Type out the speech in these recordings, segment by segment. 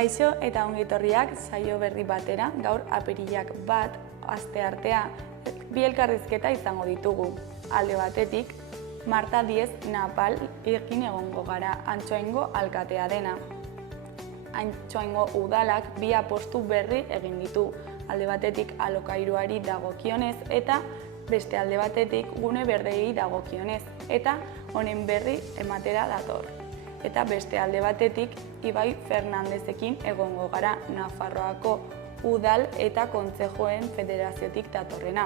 Kaixo eta ongi etorriak saio berri batera, gaur apirilak 1 asteartea bi elkarrizketa izango ditugu. Alde batetik, Marta Diez Napal ekin egongo gara Antsoaingo alkatea dena. Antsoaingo udalak bi apostu berri egin ditu. Alde batetik alokairuari dagokionez eta beste alde batetik gune berdei dagokionez eta honen berri ematera dator. Eta beste alde batetik Ibai Fernandezekin egongo gara Nafarroako udal eta kontzejoen federaziotik datorrena.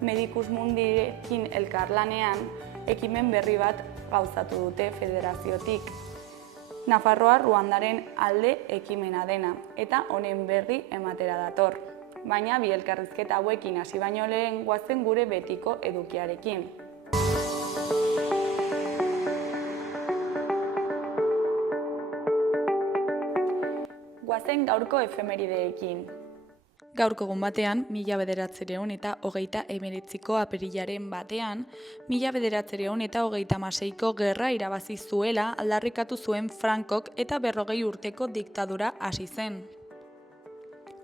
Medicus Mundirekin elkarlanean ekimen berri bat gauzatu dute federaziotik. Nafarroa Ruandaren alde ekimena dena eta honen berri ematera dator. Baina bi elkarrizketa hauekin hasi baino lehen goazen gure betiko edukiarekin. Goazen gaurko efemerideekin. Gaurko egun batean, 1939ko apirilaren batean, 1936ko gerra irabazi zuela aldarrikatu zuen Frankok eta 40 urteko diktadura hasi zen.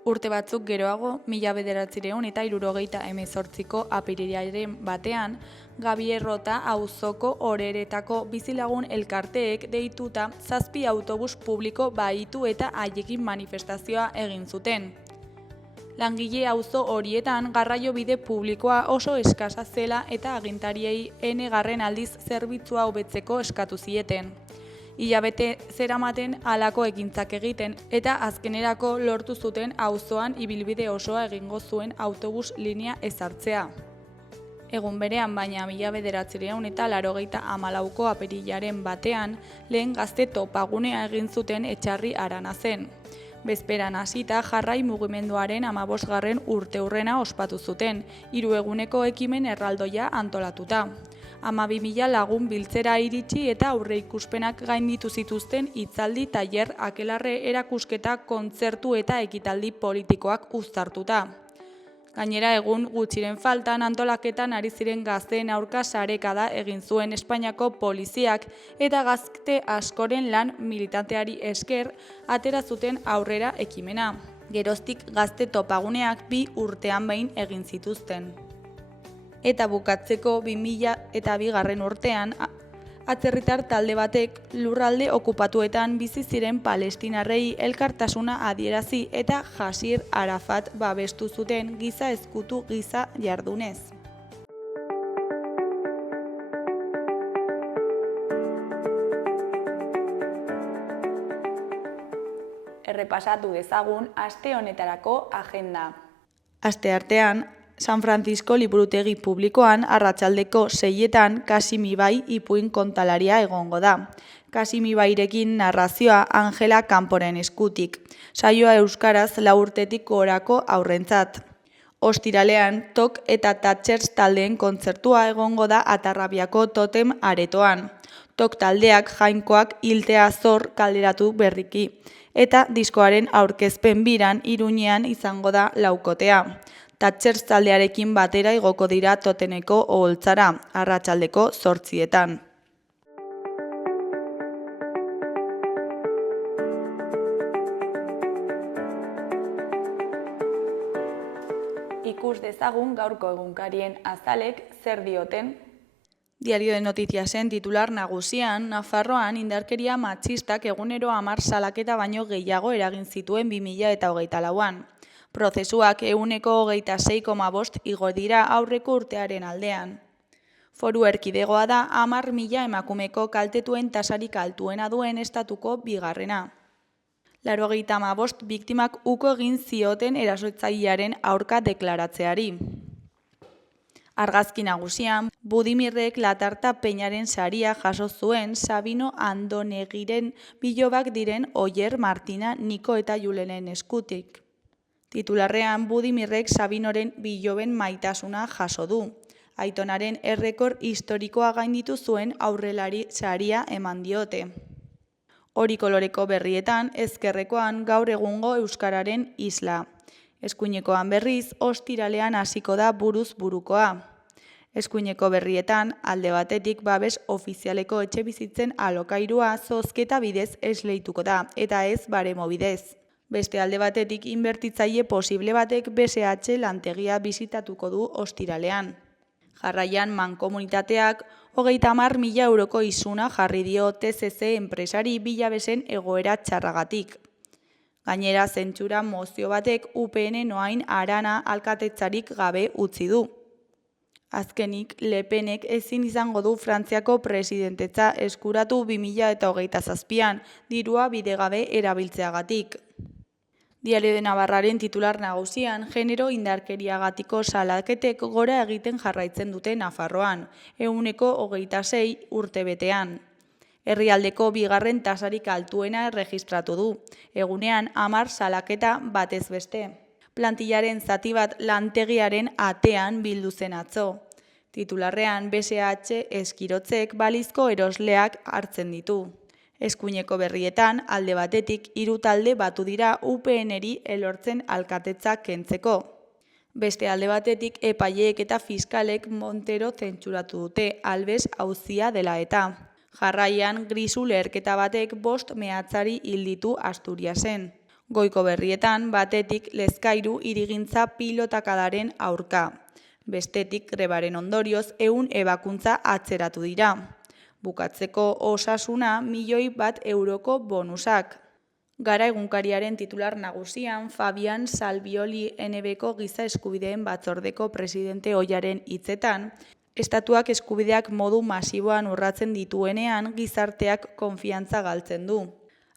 Urte batzuk geroago, 1978ko apirilaren batean, Gabierrota auzoko oreretako bizilagun elkarteek deituta 7 autobus publiko bahitu eta haiekin manifestazioa egin zuten. Langile auzo horietan garraio bide publikoa oso eskasa zela eta agintariei enegarren aldiz zerbitzua hobetzeko eskatu zieten. Hilabete zeramaten halako ekintzak egiten eta azkenerako lortu zuten auzoan ibilbide osoa egingo zuen autobus linea ezartzea. Egun berean baina 1984ko apirilaren batean lehen gazte topagunea egin zuten Etxarri Arana zen. Bezperan hasita jarrai mugimenduaren 15. urteurrena ospatu zuten, 3 eguneko ekimen erraldoia antolatuta. 12.000 lagun biltzera iritsi eta aurreikuspenak gainditu zituzten hitzaldi, tailer, akelarre, erakusketa, kontzertu eta ekitaldi politikoak uztartuta. Gainera egun gutxiren faltan antolaketan ari ziren gazteen aurka sarekada egin zuen Espainiako poliziak eta gazte askoren lan militanteari esker atera zuten aurrera ekimena. Geroztik gazte topaguneak 2 urtean behin egin zituzten. Eta bukatzeko 2002. urtean, atzerritar talde batek lurralde okupatuetan bizi ziren palestinarrei elkartasuna adierazi eta Yasir Arafat babestu zuten giza ezkutu gisa jardunez. Errepasatu dezagun aste honetarako agenda. Asteartean, San Francisco liburutegi publikoan arratsaldeko 6etan Kasim Ibai ipuin kontalaria egongo da. Kasim Ibairekin narrazioa Angela Kanporen eskutik. Saioa euskaraz 4 urtetik gorako haurrentzat. Ostiralean Tok eta Thatchers taldeen kontzertua egongo da Atarrabiako Totem aretoan. Tok taldeak Jainkoak hiltea zor kalderatu berriki. Eta diskoaren aurkezpen biran Iruñean izango da laukotea. Thatchers taldearekin batera igoko dira Toteneko oholtzara, arratsaldeko 8etan. Ikus dezagun gaurko egunkarien azalek zer dioten. Diario de Noticiasen titular nagusian, Nafarroan indarkeria matxistak egunero 10 salaketa baino gehiago eragin zituen 2024an. Prozesuak 26,5% igo dira aurreko urtearen aldean. Foru erkidegoa da 10.000 emakumeko kaltetuen tasarik altuena duen estatuko bigarrena. 95 biktimak uko egin zioten erasotzailearen aurka deklaratzeari. Argazki nagusian, Budimirrek Latarta Peñaren saria jaso zuen Sabino Andonegiren bilobak diren Oier, Martina, Niko eta Julenen eskutik. Titularrean Budimirrek Sabinoren biloben maitasuna jaso du. Aitonaren errekor historikoa gainditu zuen aurrelari saria eman diote. Hori koloreko berrietan, ezkerrekoan gaur egungo euskararen isla. Eskuinekoan berriz, ostiralean hasiko da buruz burukoa. Eskuineko berrietan, alde batetik babes ofizialeko etxebizitzen alokairua zozketa bidez esleituko da, eta ez baremo bidez. Beste alde batetik inbertitzaile posible batek BSH lantegia bisitatuko du ostiralean. Jarraian mankomunitateak 30.000 euroko isuna jarri dio TCC enpresari bilabesen egoera txarragatik. Gainera zentsura mozio batek UPN Noain Arana alkatetzarik gabe utzi du. Azkenik, Le Penek ezin izango du Frantziako presidentetza eskuratu 2027an, dirua bidegabe erabiltzeagatik. Diario de Navarraren titular nagusian, genero indarkeriagatiko salaketek gora egiten jarraitzen dute Nafarroan, 126 urtebetean. Herrialdeko bigarren tasarik altuena erregistratu du, egunean 10 salaketa batez beste. Plantillaren zati bat lantegiaren atean bildu zen atzo. Titularrean BSH eskirotzek balizko erosleak hartzen ditu. Eskuineko berrietan, alde batetik 3 talde batu dira UPN-eri elortzen alkatetza kentzeko. Beste alde batetik epaileek eta fiskalek Montero zentsuratu dute, albez auzia dela eta. Jarraian, grisu leherketa batek 5 mehatzari hil ditu Asturiasen. Goiko berrietan, batetik Lezkairu hirigintza pilotakadaren aurka. Bestetik grebaren ondorioz 100 ebakuntza atzeratu dira. Bukatzeko osasuna 1.000.000 euroko bonusak. Gara egunkariaren titular nagusian, Fabian Salvioli NBko giza eskubideen batzordeko presidente ohiaren hitzetan, estatuak eskubideak modu masiboan urratzen dituenean gizarteak konfiantza galtzen du.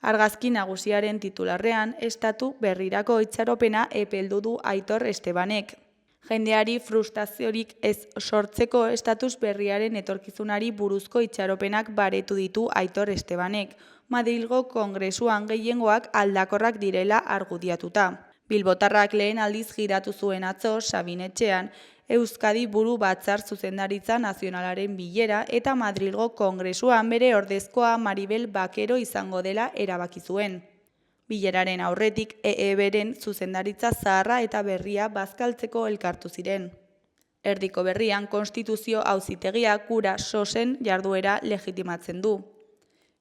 Argazki nagusiaren titularrean, estatu berrirako itxaropena epeldu du Aitor Estebanek. Jendeari frustraziorik ez sortzeko estatus berriaren etorkizunari buruzko itxaropenak baretu ditu Aitor Estebanek, Madrilgo Kongresuan gehiengoak aldakorrak direla argudiatuta. Bilbotarrak lehen aldiz giratu zuen atzo Sabinetxean, Euskadi buru batzar zuzendaritza nazionalaren bilera eta Madrilgo Kongresuan bere ordezkoa Maribel Bakero izango dela erabaki zuen. Bileraren aurretik EEBren zuzendaritza zaharra eta berria bazkaltzeko elkartu ziren. Erdiko berrian konstituzio auzitegia kura sosen jarduera legitimatzen du.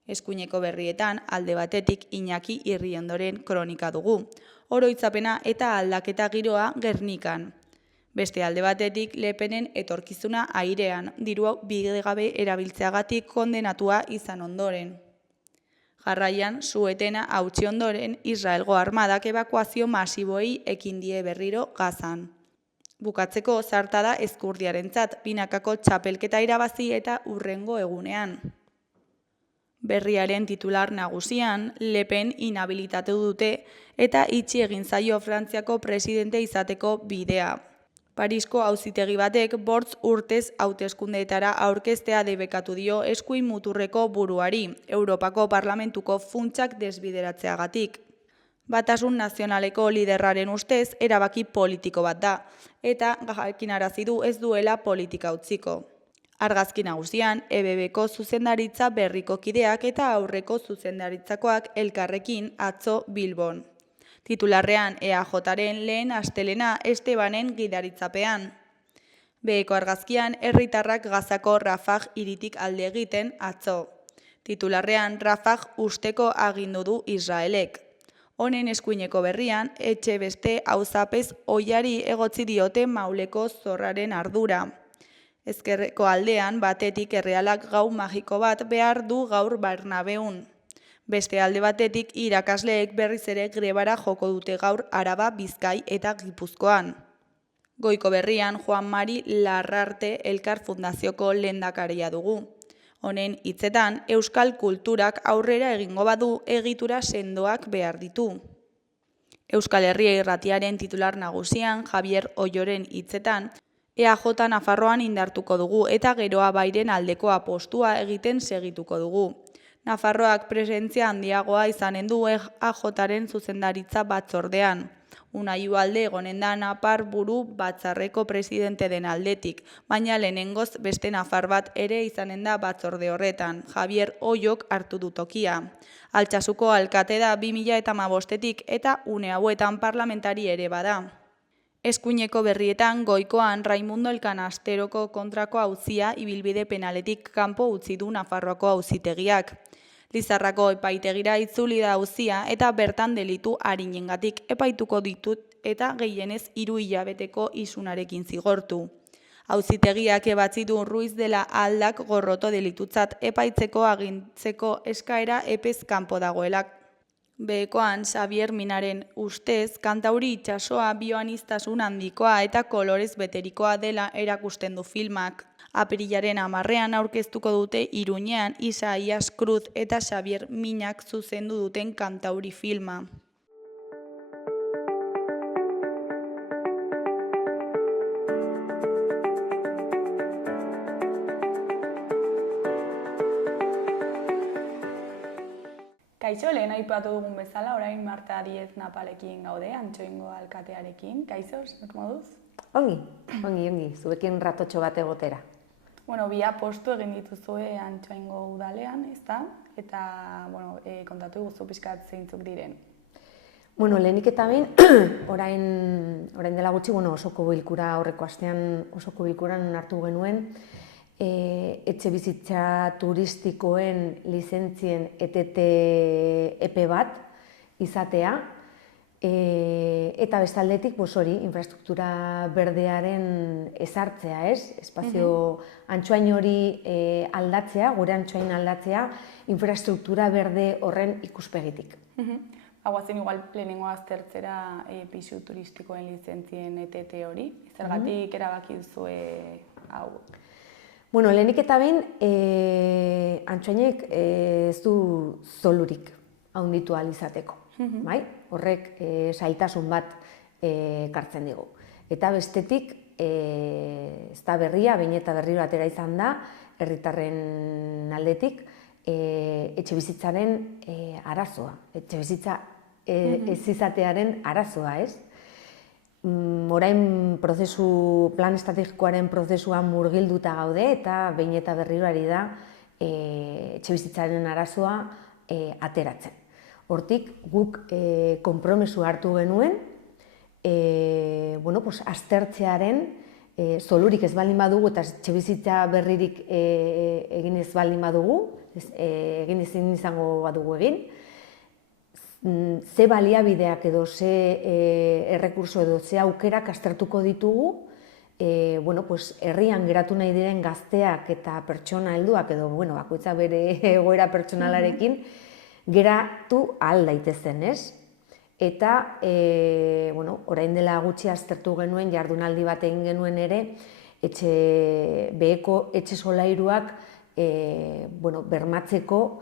Eskuineko berrietan alde batetik Iñaki Irriendoren kronika dugu, oroitzapena eta aldaketa giroa Gernikan. Beste alde batetik Le Penen etorkizuna airean, dirua bidegabe erabiltzeagatik kondenatua izan ondoren. Jarraian, suetena hautsi ondoren, Israelgo armadak ebakuazio masiboei ekin die berriro Gazan. Bukatzeko zartada ezkurdiarentzat binakako txapelketa irabazi eta hurrengo egunean. Berriaren titular nagusian, Le Pen inhabilitatu dute eta itxi egin zaio Frantziako presidente izateko bidea. Parisko auzitegi batek 5 urtez hauteskundeetara aurkeztea debekatu dio eskuin muturreko buruari, Europako Parlamentuko funtsak desbideratzeagatik. Batasun nazionaleko liderraren ustez erabaki politiko bat da, eta jakinarazi du ez duela politika utziko. Argazki nagusian, EBBko zuzendaritza berriko kideak eta aurreko zuzendaritzakoak elkarrekin atzo Bilbon. Titularrean EAJaren lehen astelena Estebanen gidaritzapean. Beheko argazkian herritarrak Gazako Rafah hiritik alde egiten atzo. Titularrean Rafah usteko agindu du Israelek. Honen eskuineko berrian, etxe beste auzapez ohiari egotzi diote Mauleko zorraren ardura. Ezkerreko aldean batetik errealak gau magiko bat behar du gaur Barnabeun. Beste alde batetik irakasleek berriz ere grebara joko dute gaur Araba, Bizkai eta Gipuzkoan. Goiko berrian Juan Mari Larrarte Elkar Fundazioko lehendakaria dugu. Honen hitzetan, euskal kulturak aurrera egingo badu egitura sendoak behar ditu. Euskal Herria Irratiaren titular nagusian Javier Oyoren hitzetan, EAJ Nafarroan indartuko dugu eta geroa bairen aldeko apostua egiten segituko dugu. Nafarroak presentzia handiagoa izanen du EAJaren zuzendaritza batzordean. Unai Ugalde egonen da Napar buru batzarreko presidente den aldetik, baina lehenengoz beste nafar bat ere izanen da batzorde horretan, Javier Oyok hartu du tokia. Altsasuko alkate da 2015etik eta une hauetan parlamentari ere bada. Eskuineko berrietan goikoan Raimundo Elkanasteroko kontrako auzia ibilbide penaletik kanpo utzi du Nafarroako auzitegiak. Lizarrako epaitegira itzuli da auzia eta bertan delitu arinengatik epaituko ditut eta gehienez 3 hilabeteko isunarekin zigortu. Auzitegiak ebatzi du Ruiz de la Aldak gorroto delitutzat epaitzeko agintzeko eskaera epez kanpo dagoela. Behekoan, Xabier Minaren ustez, Kantauri itsasoa bioaniztasun handikoa eta kolorez beterikoa dela erakusten du filmak. Apirilaren 10ean aurkeztuko dute Iruñean Isaías Cruz eta Xabier Minak zuzendu duten Kantauri filma. Kaixo, lehen aipatu dugun bezala, orain Marta Diez Napalekin gaude, Antxoingo alkatearekin. Kaixo, zer moduz? Ongi, zuekin ratotxo bat egotera. Bueno, 2 apostu egin dituzue Antxoingo udalean, ezta? Eta, kontatu guzu pixkat zeintzuk diren. Bueno, lehenik eta behin, orain dela gutxi, osoko bilkura aurreko astean osoko bilkuran hartu genuen, etxe bizitza turistikoen lizentzien epe bat izatea, eta bestaldetik infrastruktura berdearen ezartzea, espazio Antxoain hori aldatzea, gure Antxoain aldatzea, infrastruktura berde horren ikuspegitik. Guazen igual lehenengo aztertzera pisu turistikoen lizentzien hori, zergatik erabaki duzue hau? Bueno, lehenik eta behin, Antxoainek ez du zolurik handitu ahal izateko. Horrek zailtasun bat ekartzen digu. Eta bestetik, ez da berria, behin eta berriro atera izan da, herritarren aldetik, etxe bizitzaren arazoa. Etxe bizitza ez izatearen arazoa, ez? Orain plan estrategikoaren prozesuan murgilduta gaude eta behin eta berriro ari da etxe bizitzaren arazoa ateratzen. Hortik guk konpromiso hartu genuen, aztertzearen zolurik ez baldin badugu eta etxe bizitza berririk egin ez baldin badugu, egin ezin izango badugu egin, ze baliabideak edo ze errekurso edo ze aukerak aztertuko ditugu, herrian geratu nahi diren gazteak eta pertsona helduak edo bakoitza bere egoera pertsonalarekin geratu ahal daitezen, ez? Eta orain dela gutxi aztertu genuen, jardunaldi bat egin genuen ere, beheko etxe solairuak bermatzeko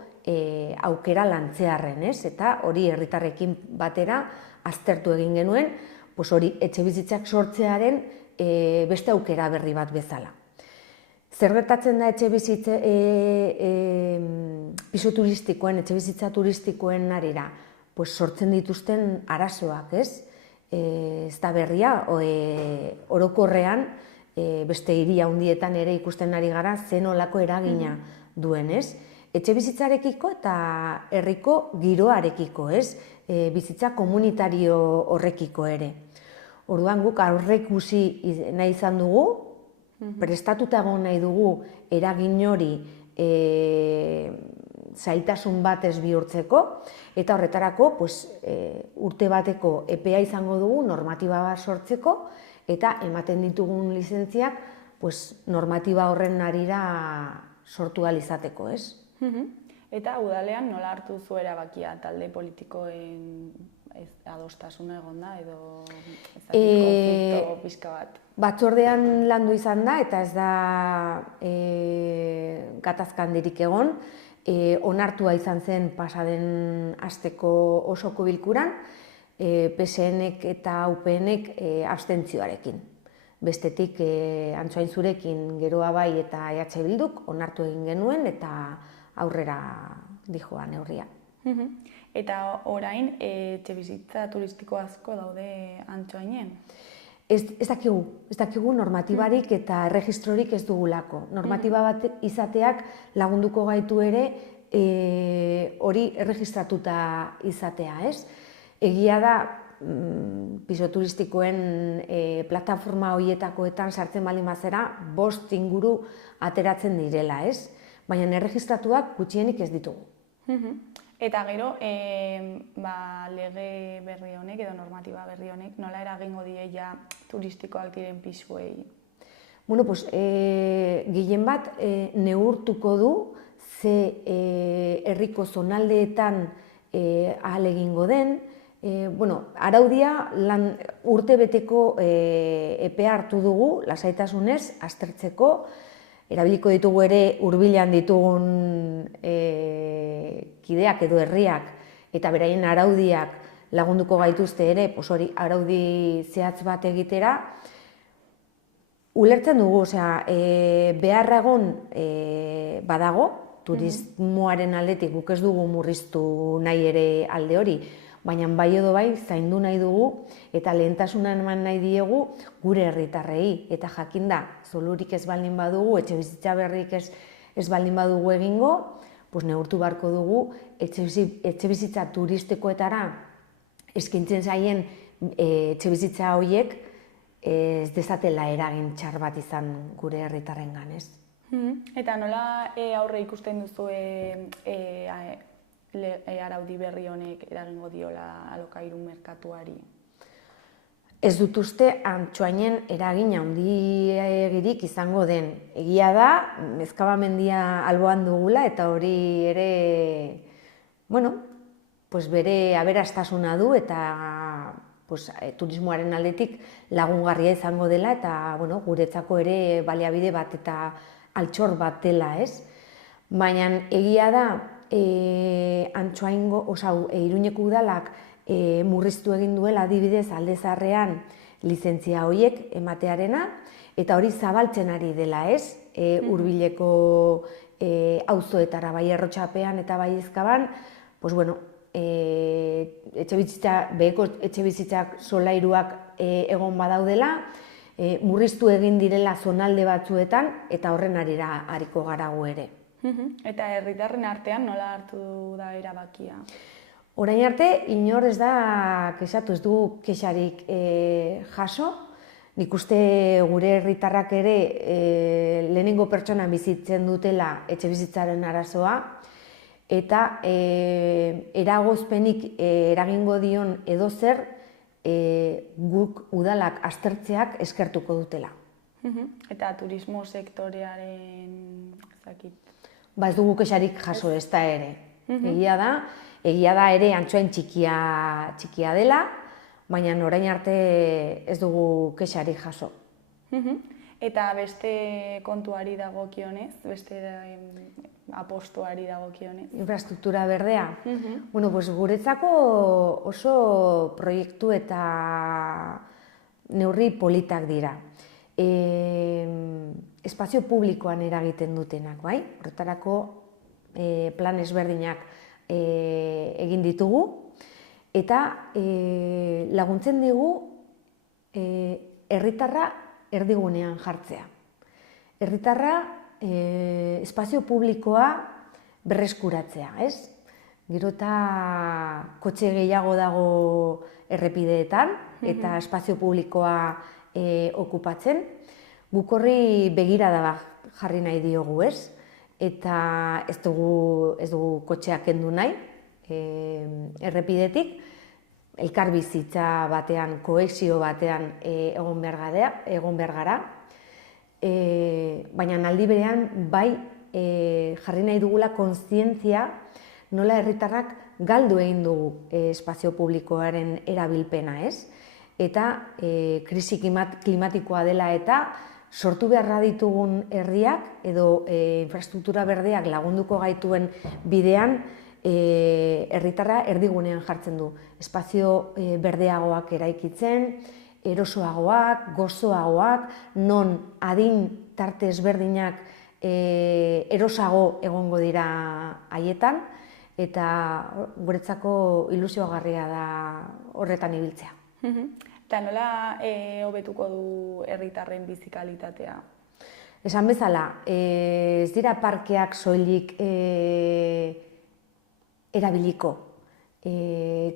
aukera lantzearren, ez? Eta hori herritarrekin batera aztertu egin genuen, hori etxe bizitzak sortzearen beste aukera berri bat bezala. Zer gertatzen da etxe bizitza pisu turistikoen, etxe bizitza turistikoen arira? Sortzen dituzten arazoak, ez? Ez da berria, orokorrean beste hiri handietan ere ikusten ari gara zen olako eragina duen, ez? Etxe bizitzarekiko eta herriko giroarekiko, ez? Bizitza komunitario horrekiko ere. Orduan guk aurreikusi nahi izan dugu, prestatuta egon nahi dugu eragin hori zailtasun bat ez bihurtzeko, eta horretarako urte bateko epea izango dugu normatiba bat sortzeko, eta ematen ditugun lizentziak normatiba horren arira sortu ahal izateko, ez? Eta udalean nola hartu zu erabakia talde politikoen adostasuna egon da edo konflikto pixka bat? Batzordean landu izan da eta ez da gatazka handirik egon. Onartua izan zen pasaden asteko osoko bilkuran, PSNek eta UPNek abstentzioarekin. Bestetik Antxoain zurekin geroa bai eta EH Bilduk onartu egin genuen eta aurrera dijoa neurria. Eta orain etxebizitza turistiko asko daude Antxoainen? Ez dakigu normatibarik eta erregistrorik ez dugulako. Normatiba bat izateak lagunduko gaitu ere hori erregistratuta izatea, ez? Egia da, piso turistikoen plataforma horietakoetan sartzen baldin bazera, 5 inguru ateratzen direla, ez? Baina erregistratuak gutxienik ez ditugu. Eta gero, lege berri honek edo normatiba berri honek nola eragingo die ja turistikoak diren pisuei? Bueno, pues, gehien bat neurtuko du ze herriko zonaldeetan ahal egingo den. Araudia urtebeteko epea hartu dugu, lasaitasunez, aztertzeko. Erabiliko ditugu ere hurbilan ditugun kideak edo herriak eta beraien araudiak lagunduko gaituzte ere, hori araudi zehatz bat egitera. Ulertzen dugu, beharra egon badago, turismoaren aldetik guk ez dugu murriztu nahi ere alde hori, baina bai edo bai zaindu nahi dugu eta lehentasuna eman nahi diegu gure herritarrei. Eta jakinda, zolurik ez baldin badugu, etxebizitza berrik ez baldin badugu egingo, neurtu beharko dugu etxebizitza turistikoetara eskaintzen zaien etxebizitza horiek ez dezatela eragin txar bat izan gure herritarrengan, ez? Eta nola aurre ikusten duzu araudi berri honek eragingo diola alokairu merkatuari? Ez dut uste Antsoainen eragin handiegirik izango den. Egia da, Ezkabamendia alboan dugula eta hori ere, bere aberastasuna du eta turismoaren aldetik lagungarria izango dela eta guretzako ere baliabide bat eta altxor bat dela, ez? Baina egia da, Iruñeko udalak murriztu egin duela adibidez Alde Zaharrean lizentzia horiek ematearena eta hori zabaltzen ari dela, ez? Hurbileko auzoetara, bai Errotxapean eta bai Ezkaban, beheko etxebizitzak solairuak egon badaudela, murriztu egin direla zonalde batzuetan eta horren ariko gara gu ere. Eta herritarren artean nola hartu da erabakia? Orain arte, inor ez da kexatu, ez du kexarik jaso. Nik uste gure herritarrak ere lehenengo pertsona bizitzen dutela etxebizitzaren arazoa eta eragozpenik eragingo dion edozer guk udalak aztertzeak eskertuko dutela. Eta turismo sektorearen zakit? Ez dugu kexarik jaso ez da ere. Egia da ere Antsoain txikia dela, baina orain arte ez dugu kexarik jaso. Eta beste kontuari dagokionez, beste apostuari dagokionez? Infrastruktura berdea? Guretzako oso proiektu eta neurri politak dira. Espazio publikoan eragiten dutenak, bai? Horretarako plan ezberdinak egin ditugu eta laguntzen digu herritarra erdigunean jartzea. Herritarra espazio publikoa berreskuratzea, ez? Gero eta kotxe gehiago dago errepideetan eta espazio publikoa okupatzen. Guk horri begirada jarri nahi diogu, ez? Eta ez dugu kotxeak kendu nahi errepidetik, elkarbizitza batean, kohesio batean egon behar gara. Baina aldi berean bai jarri nahi dugula kontzientzia nola herritarrak galdu egin dugu espazio publikoaren erabilpena, ez? Eta krisi klimatikoa dela eta sortu beharra ditugun herriak edo infrastruktura berdeak lagunduko gaituen bidean herritarra erdigunean jartzen du. Espazio berdeagoak eraikitzen, erosoagoak, gozoagoak, non adin tarte ezberdinak erosago egongo dira haietan, eta guretzako ilusiogarria da horretan ibiltzea. Eta nola hobetuko du herritarren bizi kalitatea? Esan bezala, ez dira parkeak soilik erabiliko.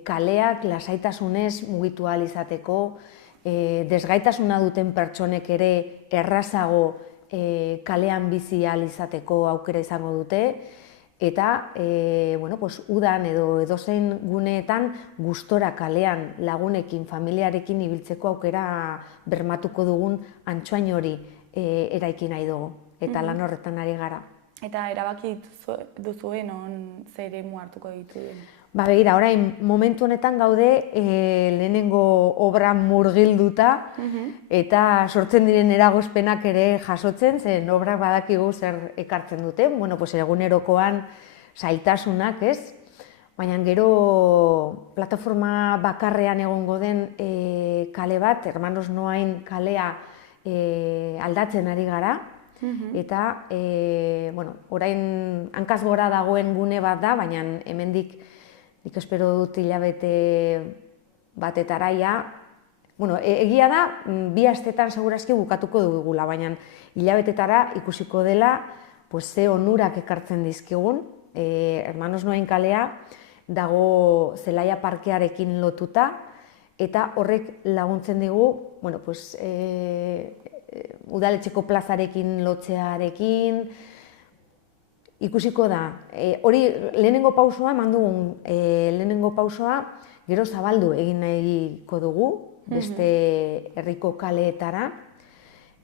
kaleak lasaitasunez mugitu ahal izateko, desgaitasuna duten pertsonek ere errazago kalean bizi ahal izateko aukera izango dute, eta udan edo edozein guneetan gustora kalean lagunekin, familiarekin ibiltzeko aukera bermatuko dugun Antsoain hori eraiki nahi dugu, eta lan horretan ari gara. Eta erabaki duzuen zer eremu hartuko dituen? Begira, orain, momentu honetan gaude lehenengo obra murgilduta eta sortzen diren eragozpenak ere jasotzen, zen obrak badakigu zer ekartzen dute, egunerokoan zailtasunak, ez? Baina gero plataforma bakarrean egongo den kale bat, Hermanos Noain kalea aldatzen ari gara, eta orain hankaz gora dagoen gune bat da, baina hemendik nik espero dut hilabete batetara ja. Egia da, 2 astetan segurazki bukatuko dugula, baina hilabetetara ikusiko dela ze onurak ekartzen dizkigun. Hermanos Noain kalea dago Zelaia parkearekin lotuta, eta horrek laguntzen digu, udaletxeko plazarekin lotzearekin, ikusiko da. Hori lehenengo pausoa eman dugun, lehenengo pausoa gero zabaldu egin nahiko dugu, beste herriko kaleetara,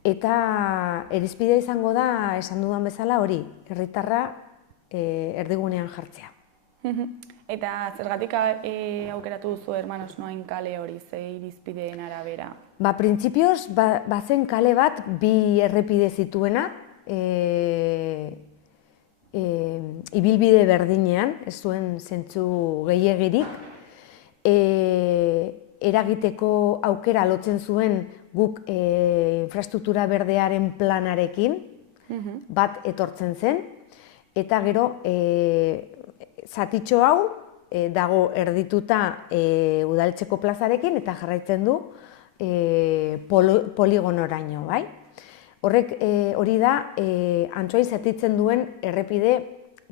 eta irizpidea izango da, esan dudan bezala, hori, herritarra erdigunean jartzea. Eta zergatik aukeratu duzu Hermanos Noain kale hori, ze irizpideen arabera? Printzipioz, bazen kale bat 2 errepide zituena, ibilbide berdinean, ez zuen zentzu gehiegirik, eragiteko aukera lotzen zuen guk infrastruktura berdearen planarekin, bat etortzen zen, eta gero zatitxo hau dago erdituta udaletxeko plazarekin eta jarraitzen du poligonoraino, bai? Hori da, Antsoain zatitzen duen errepide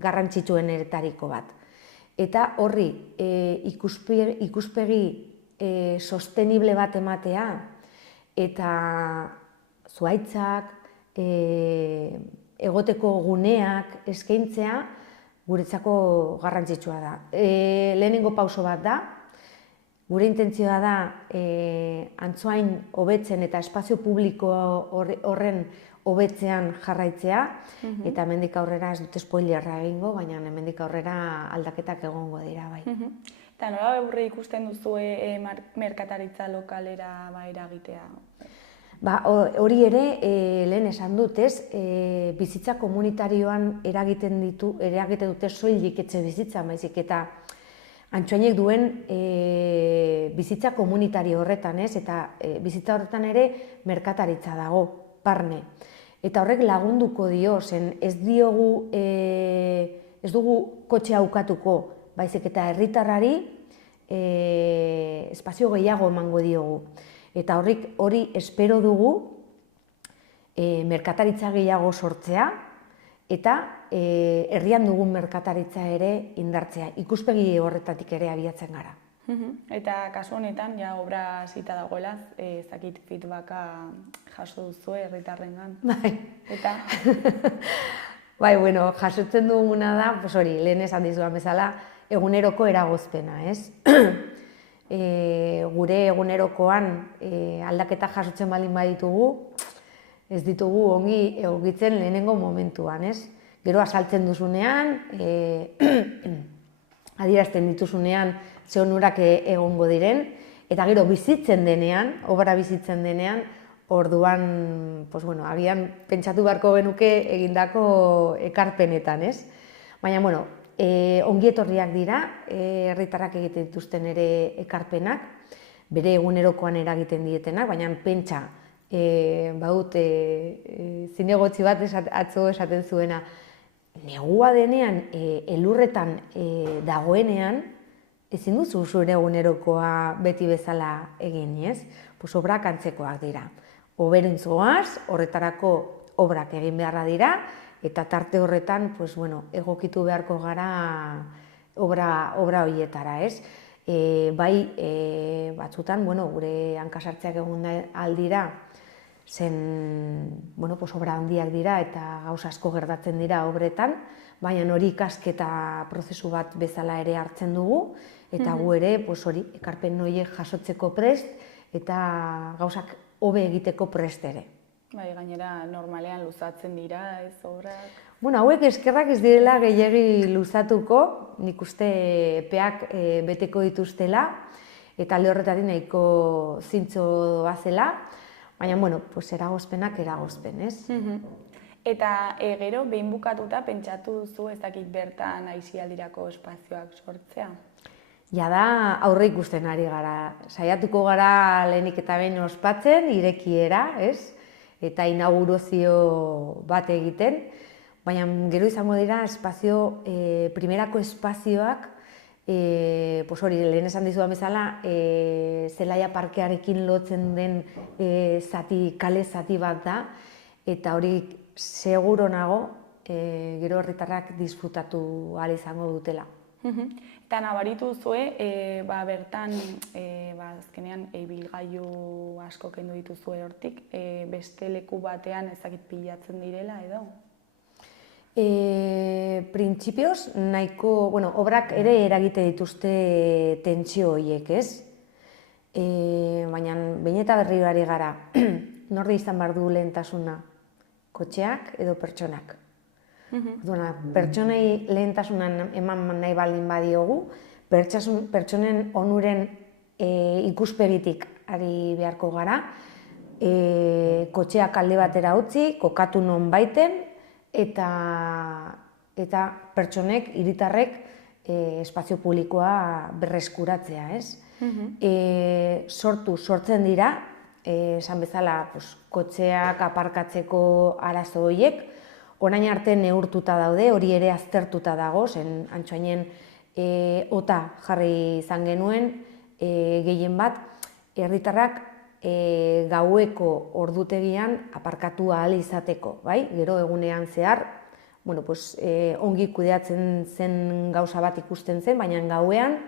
garrantzitsuenetariko bat. Eta horri ikuspegi sostenible bat ematea eta zuhaitzak, egoteko guneak eskaintzea guretzako garrantzitsua da. Lehenengo pauso bat da, gure intentzioa da Antsoain hobetzen eta espazio publiko horren hobetzean jarraitzea, eta hemendik aurrera ez dut spoilerra egingo, baina hemendik aurrera aldaketak egongo dira, bai. Eta nola aurre ikusten duzue merkataritza lokalera eragitea? Hori ere, lehen esan dut, ez, bizitza komunitarioan eragiten dute soilik etxe bizitza, baizik eta Antsoainek duen bizitza komunitario horretan, ez, eta bizitza horretan ere merkataritza dago, barne. Eta horrek lagunduko dio, zen ez dugu kotxea ukatuko, baizik eta herritarrari espazio gehiago emango diogu. Eta hori espero dugu merkataritza gehiago sortzea eta herrian dugun merkataritza ere indartzea. Ikuspegi horretatik ere abiatzen gara. Eta kasu honetan, ja obra zita dagoela, ezakit feedbacka jaso duzu herritarrengan. Bai. Eta? Bai, jasotzen duguna da, hori, lehen esan dizuan bezala, eguneroko eragozpena, ez? Gure egunerokoan aldaketa jasotzen baldin baditugu, ez ditugu ongi egokitzen lehenengo momentuan, ez? Gero azaltzen duzunean, adierazten dituzunean ze onurak egongo diren, eta gero bizitzen denean, obra bizitzen denean, orduan, agian pentsatu beharko genuke egindako ekarpenetan, ez? Baina, ongi etorriak dira, herritarrak egiten dituzten ere ekarpenak, bere egunerokoan eragiten dietenak, baina pentsa, badut zinegotzi bat atzo esaten zuena, negua denean, elurretan dagoenean, ezin duzu zure egunerokoa beti bezala egin, ez? Obrak antzekoak dira. Oberantz goaz, horretarako obrak egin beharra dira, eta tarte horretan egokitu beharko gara obra horietara, ez? Bai, batzutan, gure hankasartzeak egun aldira, zen, obra handiak dira eta gauza asko gertatzen dira obretan, baina hori ikasketa prozesu bat bezala ere hartzen dugu, eta gu ere, hori, ekarpen horiek jasotzeko prest, eta gauzak hobe egiteko prest ere. Bai, gainera normalean luzatzen dira, ez obrak? Hauek eskerrak ez direla gehiegi luzatuko, nik uste epeak beteko dituztela, eta alde horretatik nahiko zintzo bazela, baina, eragozpenak eragozpen, ez? Eta gero, behin bukatuta, pentsatu duzu ez dakit bertan aisialdirako espazioak sortzea? Jada aurre ikusten ari gara. Saiatuko gara lehenik eta behin ospatzen, irekiera, ez? Eta inaugurazio bat egiten, baina gero izango dira espazio, primerako espazioak, hori, lehen esan dizudan bezala, Zelaia parkearekin lotzen den kale zati bat da, eta hori seguro nago, gero herritarrak disfrutatu ahal izango dutela. Eta nabaritu zue, bertan, azkenean, ibilgailu asko kendu dituzue hortik, beste leku batean ezakit pilatzen direla edo? Printzipioz, nahiko, obrak ere eragite dituzte tentsio horiek, ez? Baina, behin eta berriro ari gara, norde izan behar du lehentasuna, kotxeak edo pertsonak. Pertsonei lehentasunan eman nahi baldin badiogu, pertsonen onuren ikuspegitik ari beharko gara, kotxeak alde batera utzi, kokatu non baiten, eta pertsonek, hiritarrek, espazio publikoa berreskuratzea, ez? Sortzen dira, esan bezala, kotxeak aparkatzeko arazo horiek, orain arte neurtuta daude, hori ere aztertuta dago, zen Antsoainen ota jarri izan genuen, gehien bat, herritarrak gaueko ordutegian aparkatu ahal izateko, bai? Gero egunean zehar, ongi kudeatzen zen gauza bat ikusten zen, baina gauean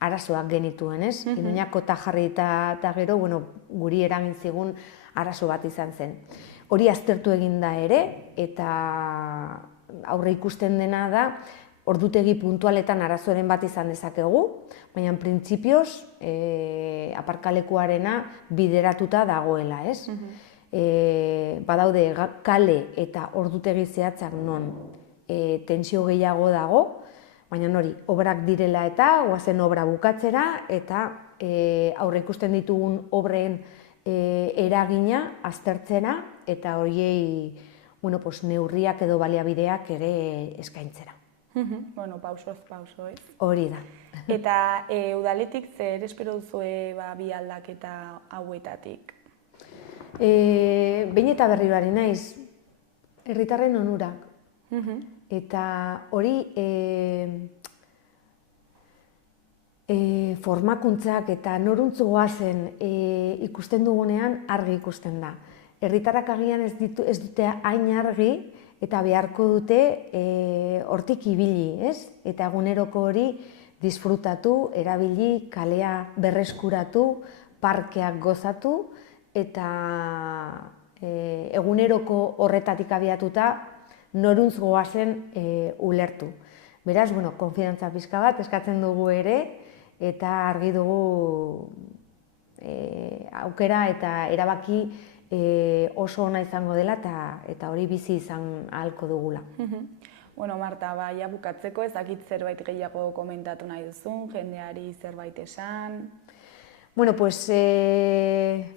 arazoak genituen, ez? Iruñak ota jarri eta gero, guri eragin zigun arazo bat izan zen. Hori aztertu egin da ere, eta aurre ikusten dena da, ordutegi puntualetan arazoren bat izan dezakegu, baina printzipioz aparkalekuarena bideratuta dagoela, ez? Badaude kale eta ordutegi zehatzak non tentsio gehiago dago, baina hori, obrak direla eta goazen obra bukatzera, eta aurre ikusten ditugun obreen eragina aztertzera, eta horiei neurriak edo baliabideak ere eskaintzera. Pausoz pauso, ez? Hori da. Eta udaletik zer espero duzue bi aldaketa hauetatik? Behin eta berriro ari naiz, herritarren onurak. Eta hori formakuntzak eta noruntzu goazen ikusten dugunean argi ikusten da. Herritarrak agian ez dute hain argi eta beharko dute hortik ibili, ez? Eta eguneroko hori disfrutatu, erabili, kalea berreskuratu, parkeak gozatu, eta eguneroko horretatik abiatuta noruntz goazen ulertu. Beraz, konfidantza pixka bat eskatzen dugu ere, eta argi dugu aukera eta erabaki oso ona izango dela eta hori bizi izan ahalko dugula. Marta, ja bukatzeko ez dakit zerbait gehiago komentatu nahi duzun, jendeari zerbait esan?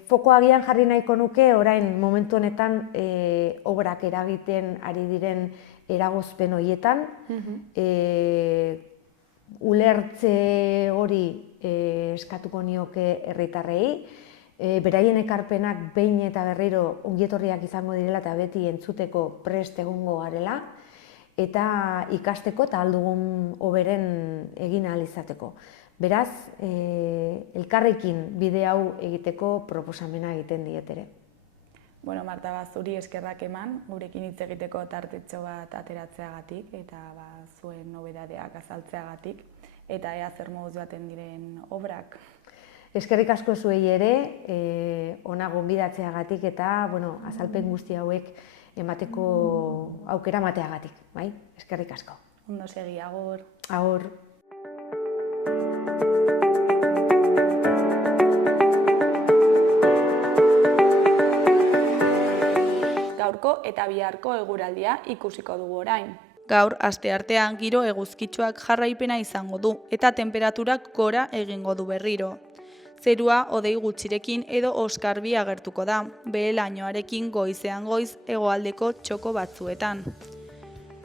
Foko agian jarri nahiko nuke, orain momentu honetan obrak eragiten ari diren eragozpen horietan, ulertze hori eskatuko nioke herritarrei, beraien ekarpenak behin eta berriro ongietorriak izango direla eta beti entzuteko prest egongo garela, eta ikasteko eta aldugun hoberen egin ahal izateko. Beraz, elkarrekin bide hau egiteko proposamena egiten dietere. Bueno, Marta, zuri eskerrak eman, gurekin hitz egiteko tartetxo bat ateratzeagatik eta zuen nobedadeak azaltzeagatik eta ea zer moduz joaten diren obrak. Eskerrik asko zuei ere, ona gonbidatzeagatik eta azalpen guzti hauek emateko aukera emateagatik, bai? Eskerrik asko. Ondo segi, agur. Agur. Gaurko eta biharko eguraldia ikusiko dugu orain. Gaur, asteartean giro eguzkitsuak jarraipena izango du eta tenperaturak gora egingo du berriro. Zerua hodei gutxirekin edo oskarbi agertuko da, behe-lainoarekin goizean goiz hegoaldeko txoko batzuetan.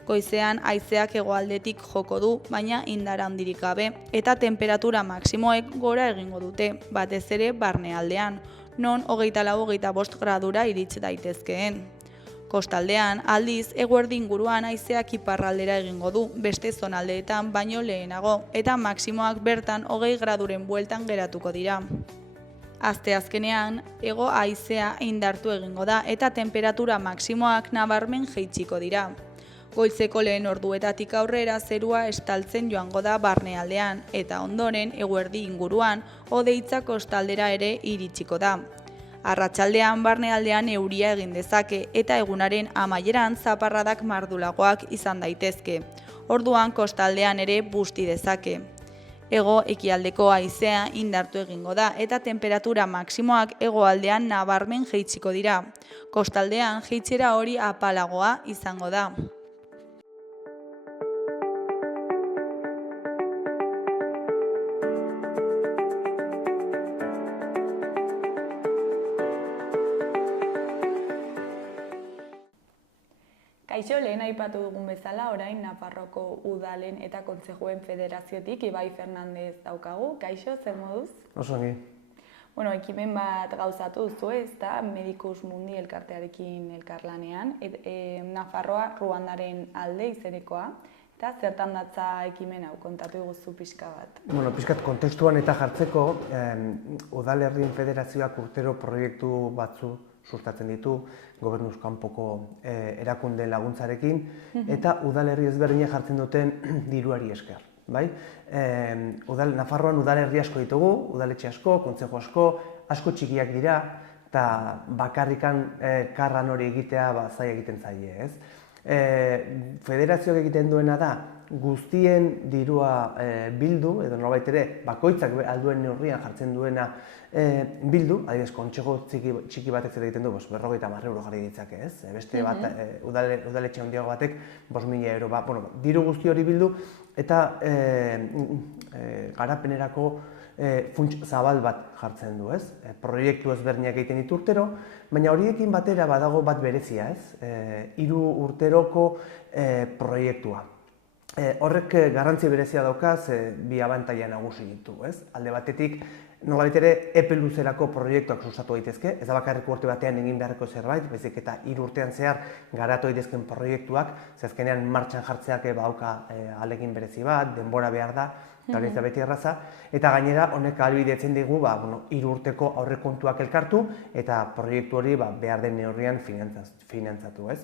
Goizean haizeak hegoaldetik joko du, baina indar handirik gabe, eta tenperatura maksimoek gora egingo dute, batez ere barnealdean, non 24-25 gradura iritsi daitezkeen. Kostaldean, aldiz, eguerdi inguruan haizeak iparraldera egingo du, beste zonaldeetan baino lehenago, eta maksimoak bertan 20 graduren bueltan geratuko dira. Asteazkenean, hego haizea indartu egingo da, eta tenperatura maksimoak nabarmen jaitsiko dira. Goizeko lehen orduetatik aurrera zerua estaltzen joango da barnealdean, eta ondoren, eguerdi inguruan, hodeitza kostaldera ere iritsiko da. Arratsaldean barnealdean euria egin dezake eta egunaren amaieran zaparradak mardulagoak izan daitezke. Orduan kostaldean ere busti dezake. Hego ekialdeko haizea indartu egingo da eta tenperatura maksimoak hegoaldean nabarmen jaitsiko dira. Kostaldean jaitsiera hori apalagoa izango da. Kaixo, lehen aipatu dugun bezala, orain Nafarroko Udalen eta Kontsejuen Federaziotik Ibai Fernandez daukagu. Kaixo, zer moduz? Oso ongi. Ekimen bat gauzatu duzu, ezta Medicus Mundi elkartearekin elkarlanean, Nafarroa Ruandaren alde izenekoa, eta zertan datza ekimen hau, kontatu guzu pixka bat. Pixkat kontestuan eta jartzeko, Udalerrien Federazioak urtero proiektu batzu sustatzen ditu, gobernuz kanpoko erakunde laguntzarekin, eta udalerri ezberdinak jartzen duten diruari esker. Nafarroan udalerri asko ditugu, udaletxe asko, kontzejo asko txikiak dira, eta bakarrikan karran hori egitea zaila egiten zaie. Federazioak egiten duena da, guztien dirua bildu, edo nolabait ere, bakoitzak alduen neurrian jartzen duena bildu, adibidez, kontxego txiki batek zer egiten du, 50 euro jarri ditzake, ez? Beste bat, udaletxe handiago batek, 5.000 euro, diru guzti hori bildu, eta garapenerako funts zabal bat jartzen du, ez? Proiektu ezberdinak egiten ditu urtero, baina horiekin batera badago bat berezia, ez? 3 urteroko proiektua. Horrek garrantzi berezia daukaz, bi abantaila nagusi ditu, ez? Alde batetik, nolabait ere epe luzerako proiektuak sustatu daitezke, ez da bakarrik urte batean egin beharreko zerbait, baizik eta 3 urtean zehar garatu daitezken proiektuak, azkenean martxan jartzeak badauka ahalegin berezi bat, denbora behar da, eta hori ez da beti erraza, eta gainera honek ahalbidetzen digu 3 urteko aurrekontuak elkartu eta proiektu hori behar den neurrian finantzatu, ez?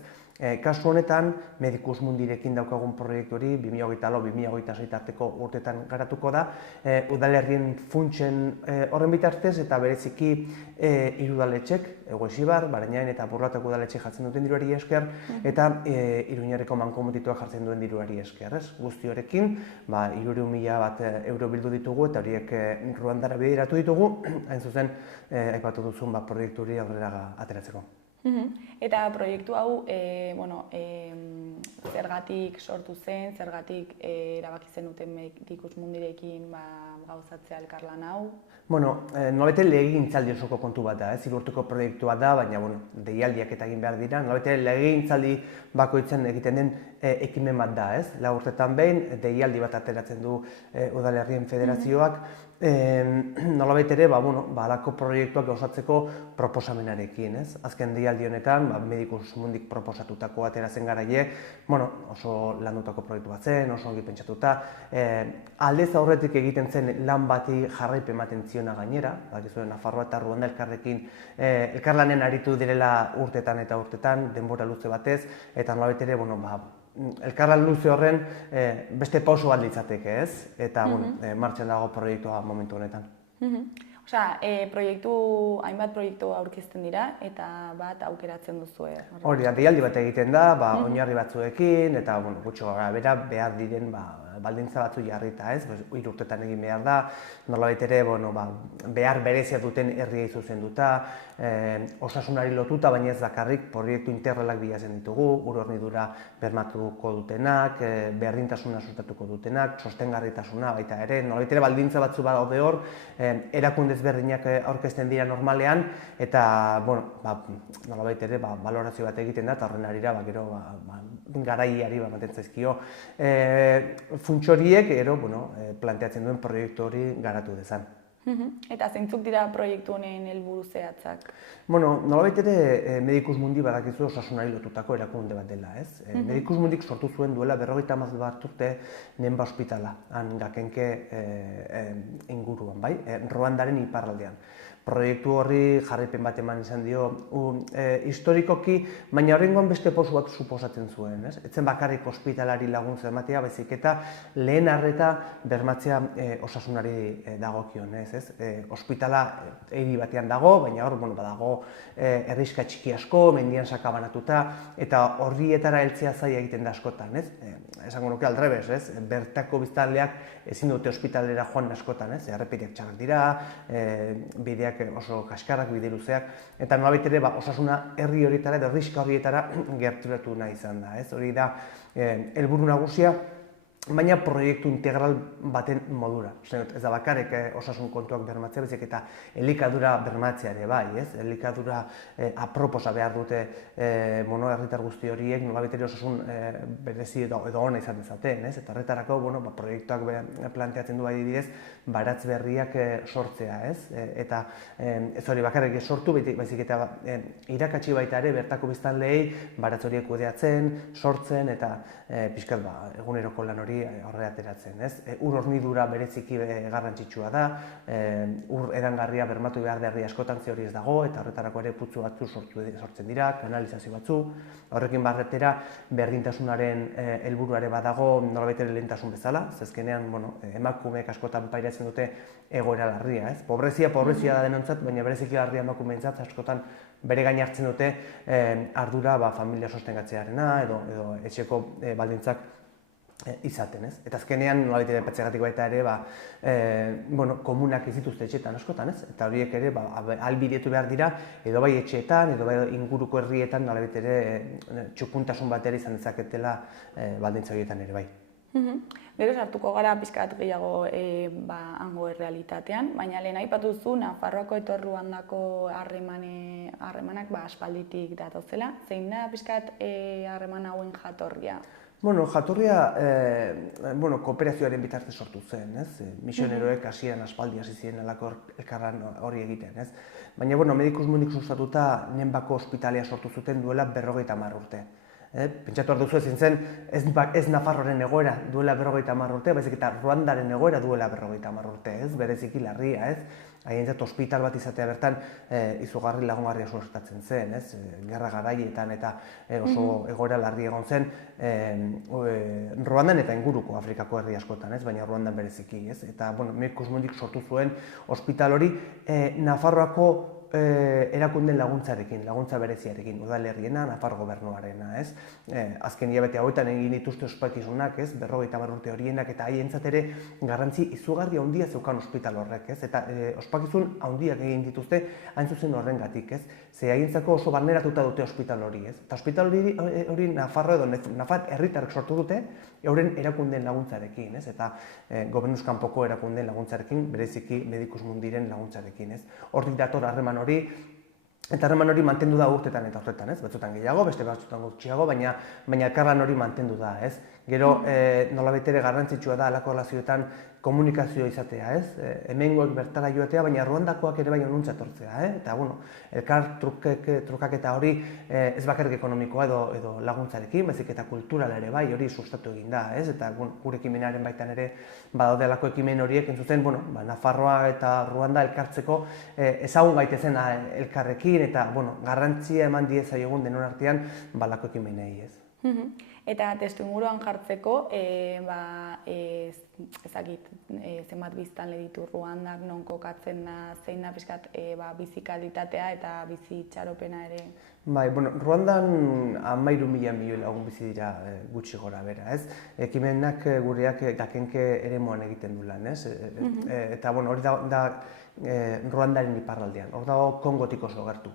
Kasu honetan, Medicus Mundirekin daukagun proiektu hori 2024-2026 arteko urtetan garatuko da, udalerrien funtsen horren bitartez eta bereziki 3 udaletxek, Egoixibar, Barainain eta Burlatako udaletxek jartzen duten diruari esker, eta Iruñerreko mankomunituak jartzen duen diruari esker. Guzti horrekin, 300.000 bat euro bildu ditugu eta horiek Ruandara bideratu ditugu, hain zuzen, aipatu duzun proiektu hori aurrera ateratzeko. Eta proiektu hau, zergatik sortu zen, zergatik erabaki zenuten Medicus Mundirekin gauzatzea elkarlan hau? Nolabait legegintzaldi osoko kontu bat da, 3 urteko proiektua da, baina deialdiak eta egin behar dira, nolabait legegintzaldi bakoitzen egiten den ekimen bat da, 4 urtetan behin, deialdi bat ateratzen du Udalerrien Federazioak, nolabait ere, halako proiektuak osatzeko proposamenarekin, ez? Azken deialdi honetan, Medicus Mundik proposatutako atera zen garaie, oso landutako proiektu bat zen, oso ongi pentsatuta. Aldez aurretik egiten zen lan bati jarraipen ematen ziona gainera, bakizuen Nafarroa eta Ruanda elkarrekin elkarlanen aritu direla urtetan eta urtetan, denbora luze batez, eta nolabait ere, elkarlan luze horren beste pauso bat litzateke, ez? Eta, martxan dago proiektua momentu honetan. Osea, hainbat proiektu aurkezten dira eta bat aukeratzen duzue. Hori da, deialdi bat egiten da, oinarri batzuekin, eta gutxi gorabehera behar diren baldintza batzu jarrita, ez? 3 urtetan egin behar da, nolabait ere behar berezia duten herriei zuzenduta, osasunari lotuta, baina ez bakarrik proiektu integralak bilatzen ditugu, ur-hornidura bermatuko dutenak, berdintasuna sustatuko dutenak, sostengarritasuna baita ere, nolabait ere baldintza batzu badaude hor, erakunde ezberdinak aurkezten dira normalean, eta nolabait ere balorazio bat egiten da, eta horren arira gero garaiari ematen zaizkio funts horiek planteatzen duen proiektu hori garatu dezan. Eta zeintzuk dira proiektu honen helburu zehatzak? Nolabait ere Medicus Mundi badakizu osasunari lotutako erakunde bat dela, ez? Medicus Mundik sortu zuen duela 51 urte Nemba ospitala, han Gakenke inguruan, bai? Ruandaren iparraldean. Proiektu horri jarraipen bat eman izan dio historikoki, baina horrengoan beste pauso bat suposatzen zuen, ez? Etzen bakarrik ospitalari laguntza ematea, baizik eta lehen arreta bermatzea osasunari dagokionez, ez? Ospitala hiri batean dago, baina hor badago herrixka txiki asko, mendian sakabanatuta, eta horrietara heltzea zaila egiten da askotan, ez? Esango nuke aldrebes, ez? Bertako biztanleak ezin dute ospitalera joan askotan, ez? Errepideak txarrak dira, bideak oso kaskarrak, bide luzeak, eta nolabait ere osasuna herri horietara edo herrixka horietara gerturatu nahi izan da, ez? Hori da helburu nagusia, baina proiektu integral baten modura. Ez da bakarrik osasun kontuak bermatzea, baizik eta elikadura bermatzea ere bai, ez? Elikadura aproposa behar dute herritar guzti horiek, nolabait ere osasun berezi edo ona izan dezaten, ez? Eta horretarako, proiektuak planteatzen du adibidez, baratz berriak sortzea, ez? Eta ez hori bakarrik sortu, baizik eta irakatsi baita ere bertako biztanleei baratz horiek kudeatzen, sortzen, eta pixkat eguneroko lan hori aurrera ateratzen, ez? Ur-hornidura bereziki garrantzitsua da, ur edangarria bermatu behar herri askotan hori ez dago, eta horretarako ere putzu batzu sortzen dira, kanalizazio batzu, horrekin barretera berdintasunaren helburuare badago nolabait ere lehentasun bezala, zezkenean emakumeek askotan pairatzen dute egoera larria, ez? Pobrezia da denontzat, baina bereziki larria emakumeentzat askotan bere gain hartzen dute ardura familia sostengatzearena edo etxeko baldintzak izaten, ez? Eta azkenean, nolabait ere patxegatik baita ere, komunak ez dituzte etxeetan askotan, ez? Eta horiek ere, ahalbidetu behar dira, edo bai etxeetan, edo bai inguruko herrietan, nolabait ere txukuntasun bat ere izan dezaketela baldintza horietan ere bai. Gero sartuko gara pixkat gehiago hango errealitatean, baina lehen aipatu zu Nafarroako eta Ruandako harremanak aspalditik datozela. Zein da pixkat harreman hauen jatorria? Jatorria kooperazioaren bitartez sortu zen, ez? Misioneroek hasieran aspaldi hasi ziren halako elkarlan hori egiten, ez? Baina, Medicus Mundik sustatuta Nenbako ospitalea sortu zuten duela 50 urte. Pentsatu behar duzu ezin zen, ez Nafarroaren egoera duela 50 urte, baizik eta Ruandaren egoera duela 50 urte, ez? Bereziki larria, ez? Haientzat ospital bat izatea bertan izugarri lagungarria suertatzen zen, ez? Gerra garaietan eta oso egoera larri egon zen Ruandan eta inguruko Afrikako herri askotan, ez? Baina Ruandan bereziki, ez? Eta, Medicus Mundik sortu zuen ospital hori Nafarroako erakundeen laguntza bereziarekin, udalerriena, Nafar gobernuarena, ez? Azken hilabete hauetan egin dituzte ospakizunak, ez? 50 urte horienak, eta haientzat ere garrantzi izugarri handia zeukan ospital horrek, ez? Eta ospakizun handiak egin dituzte hain zuzen horrengatik, ez? Ze haientzako oso barneratuta dute ospital hori, ez? Eta ospital hori Nafarro edo Nafar herritarrek sortu dute euren erakundeen laguntzarekin, ez? Eta gobernuz kanpoko erakundeen laguntzarekin, bereziki Medicus Mundiren laguntzarekin, ez? Hortik dator harreman hori, eta harreman hori mantendu da urtetan eta horretan, ez? Batzutan gehiago, beste batzutan gutxiago, baina elkarlan hori mantendu da, ez? Gero, nolabait ere garrantzitsua da halako erlazioetan komunikazioa izatea, ez? Hemengoek bertara joatea, baina Ruandakoak ere bai onuntza etortzea, eta, bueno, elkar trukaketa hori ez bakarrik ekonomikoa edo laguntzarekin, baizik eta kulturala ere bai, hori sustatu egin da, ez? Eta gure ekimenaren baitan ere badaude halako ekimen horiek entzuzen, bueno, Nafarroa eta Ruanda elkartzeko ezagun gaitezen elkarrekin, eta, bueno, garrantzia eman diezaiogun denon artean halako ekimenei, ez? Eta testuinguruan jartzeko, ezakit, zenbat biztanle ditu Ruandak, non kokatzen da, zein da pixkat bizi kalitatea eta bizi itxaropena ere? Bai, bueno, Ruandan 13.000 milioi lagun bizi dira gutxi gora bera, ez? Ekimenak gureak gakenke eremuan egiten du lan, ez? Eta, bueno, hori da Ruandaren iparraldean, hor dago Kongotik oso gertu.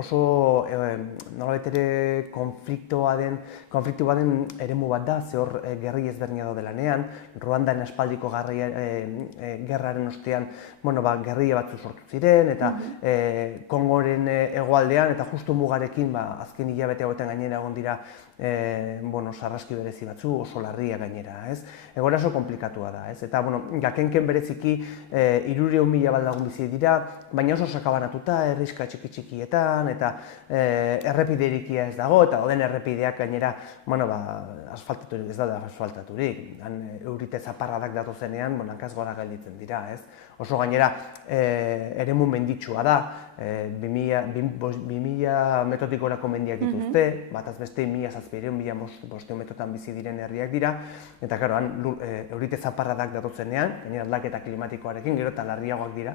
Oso nolabait ere konfliktu baden eremu bat da, ze hor gerri ezberdina daude lanean, Ruandan aspaldiko gerraren ostean, bueno, gerrilla batzu sortu ziren, eta Kongoren hegoaldean, eta justu mugarekin, azken hilabete hauetan gainera egon dira, sarraski berezi batzu, oso larria gainera, ez? Egoera oso komplikatua da, ez? Eta, gakenken bereziki 300.000 baldagun bizi dira, baina oso sakabanatuta, herrixka txiki-txikietan, eta errepiderikia ez dago, eta oden errepideak gainera, asfaltaturik, ez da asfaltaturik, eurite zaparradak datozenean, hankaz gora gelditzen dira, ez? Oso gainera eremu menditsua da, 2000 metotikorako mendiak dituzte, bataz beste 1.700-1.500 metotan bizi diren herriak dira, eta karo, eurite zaparradak datozenean, gainera aldaketa klimatikoarekin, gero eta larriagoak dira,